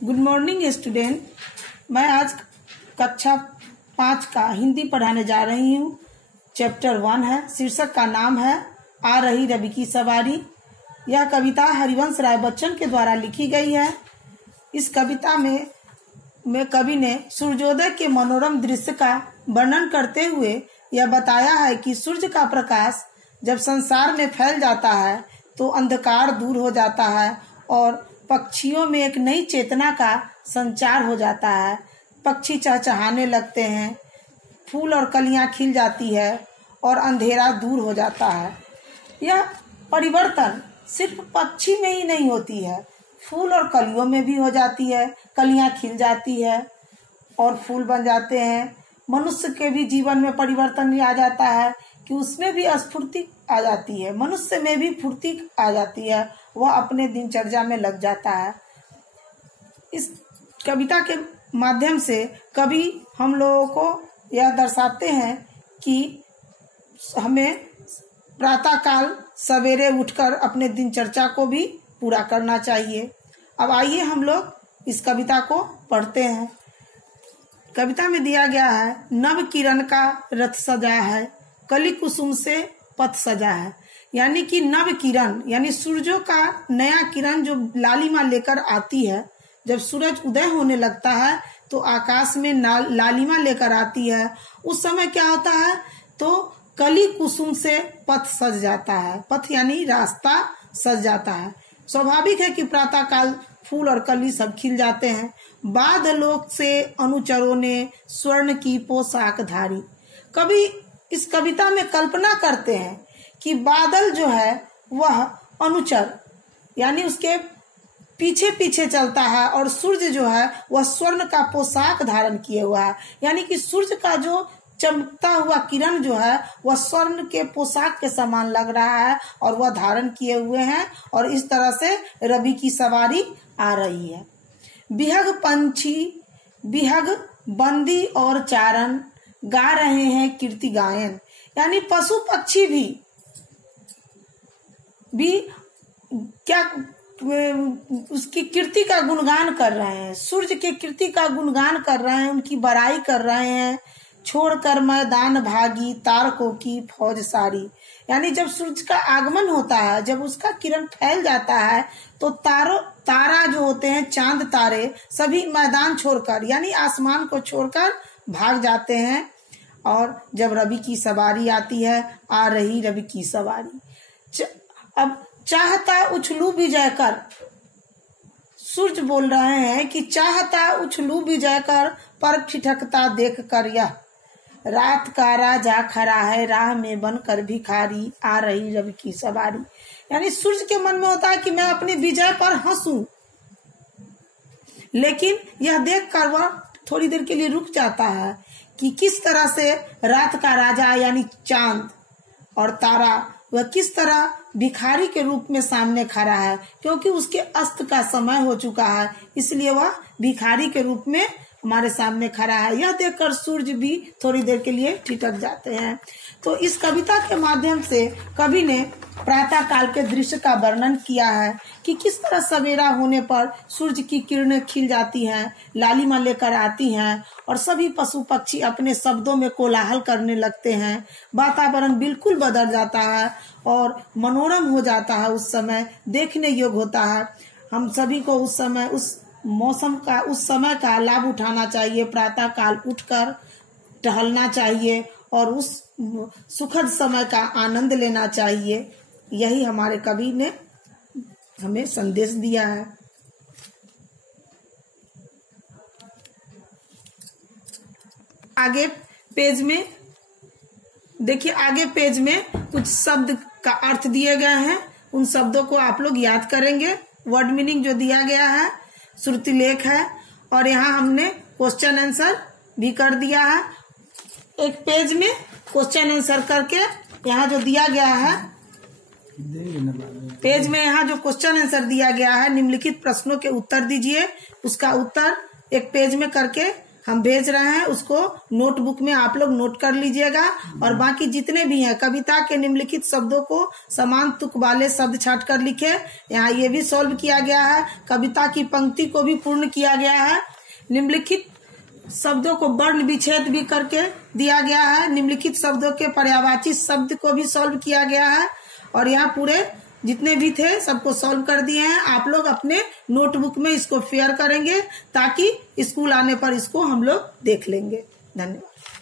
Good morning student. मैं आज कक्षा 5 का हिंदी पढ़ाने जा रही हूँ। चैप्टर 1 है। शीर्षक का नाम है आ रही रवि की सवारी। यह कविता हरिवंश राय बच्चन के द्वारा लिखी गई है। इस कविता में कवि ने सूर्योदय के मनोरम दृश्य का वर्णन करते हुए यह बताया है कि सूर्य का प्रकाश जब संसार में फैल जाता है तो अंधकार दूर हो जाता है और पक्षियों में एक नई चेतना का संचार हो जाता है। पक्षी चहचहाने लगते हैं, फूल और कलियां खिल जाती है और अंधेरा दूर हो जाता है। यह परिवर्तन सिर्फ पक्षी में ही नहीं होती है, फूल और कलियों में भी हो जाती है। कलियां खिल जाती है और फूल बन जाते हैं। मनुष्य के भी जीवन में परिवर्तन आ जाता है कि उसमें भी स्फूर्ति आ जाती है, मनुष्य में भी फुर्ती आ जाती है, वह अपने दिनचर्या में लग जाता है। इस कविता के माध्यम से कवि हम लोगों को यह दर्शाते हैं कि हमें प्रातःकाल सवेरे उठकर अपने दिनचर्या को भी पूरा करना चाहिए। अब आइए हम लोग इस कविता को पढ़ते हैं। कविता में दिया गया है, नव किरण का रथ सजा है, कली कुसुम से पथ सजा है। यानी कि नव किरण यानी सूर्यों का नया किरण जो लालिमा लेकर आती है। जब सूरज उदय होने लगता है तो आकाश में लालिमा लेकर आती है। उस समय क्या होता है तो कली कुसुम से पथ सज जाता है। पथ यानी रास्ता सज जाता है। स्वाभाविक है कि प्रातःकाल फूल और कली सब खिल जाते हैं। बादलों से अनुचरों ने स्वर्ण की पोशाक धारी। कभी इस कविता में कल्पना करते हैं कि बादल जो है वह अनुचर यानी उसके पीछे पीछे चलता है और सूर्य जो है वह स्वर्ण का पोशाक धारण किए हुआ है। यानी कि सूर्य का जो चमकता हुआ किरण जो है वह स्वर्ण के पोशाक के समान लग रहा है और वह धारण किए हुए हैं और इस तरह से रवि की सवारी आ रही है। बिहग पंछी बिहग बंदी और चारण गा रहे हैं कीर्ति गायन। यानी पशु पक्षी भी क्या उसकी कीर्ति का गुणगान कर रहे हैं। सूर्य के कीर्ति का गुणगान कर रहे हैं, उनकी बड़ाई कर रहे हैं। छोड़कर मैदान भागी तारकों की फौज सारी। यानी जब सूर्य का आगमन होता है, जब उसका किरण फैल जाता है तो तारा जो होते हैं, चांद तारे सभी मैदान छोड़कर यानी आसमान को छोड़कर भाग जाते हैं। और जब रवि की सवारी आती है, आ रही रवि की सवारी। अब चाहता उछलू विजय कर, सूर्य बोल रहे हैं कि चाहता उछलू विजय कर पर ठिठकता देख कर यह रात का राजा खड़ा है राह में बनकर भिखारी, आ रही रवि की सवारी। यानी सूर्य के मन में होता है कि मैं अपनी विजय पर हंसूं, लेकिन यह देखकर वह थोड़ी देर के लिए रुक जाता है कि किस तरह से रात का राजा यानी चांद और तारा वह किस तरह भिखारी के रूप में सामने खड़ा है, क्योंकि उसके अस्त का समय हो चुका है, इसलिए वह भिखारी के रूप में हमारे सामने खड़ा है। यह देखकर सूर्य भी थोड़ी देर के लिए ठिठक जाते हैं। तो इस कविता के माध्यम से कवि ने प्रातः काल के दृश्य का वर्णन किया है कि किस तरह सवेरा होने पर सूर्य की किरणें खिल जाती हैं, लालिमा लेकर आती हैं और सभी पशु पक्षी अपने शब्दों में कोलाहल करने लगते हैं। वातावरण बिल्कुल बदल जाता है और मनोरम हो जाता है। उस समय देखने योग्य होता है। हम सभी को उस समय उस मौसम का उस समय का लाभ उठाना चाहिए। प्रातः काल उठकर टहलना चाहिए और उस सुखद समय का आनंद लेना चाहिए। यही हमारे कवि ने हमें संदेश दिया है। आगे पेज में देखिए, आगे पेज में कुछ शब्द का अर्थ दिए गए हैं। उन शब्दों को आप लोग याद करेंगे। वर्ड मीनिंग जो दिया गया है श्रुति लेख है और यहाँ हमने क्वेश्चन आंसर भी कर दिया है। एक पेज में क्वेश्चन आंसर करके यहाँ जो दिया गया है पेज में यहाँ जो क्वेश्चन आंसर दिया गया है, निम्नलिखित प्रश्नों के उत्तर दीजिए। उसका उत्तर एक पेज में करके हम भेज रहे हैं, उसको नोटबुक में आप लोग नोट कर लीजिएगा। और बाकी जितने भी हैं कविता के निम्नलिखित शब्दों को समान तुक वाले शब्द छाट कर लिखे। यहाँ ये भी सॉल्व किया गया है। कविता की पंक्ति को भी पूर्ण किया गया है। निम्नलिखित शब्दों को वर्ण विच्छेद भी करके दिया गया है। निम्नलिखित शब्दों के पर्यायवाची शब्द को भी सॉल्व किया गया है। और यहाँ पूरे जितने भी थे सबको सॉल्व कर दिए हैं। आप लोग अपने नोटबुक में इसको फेयर करेंगे ताकि स्कूल आने पर इसको हम लोग देख लेंगे। धन्यवाद।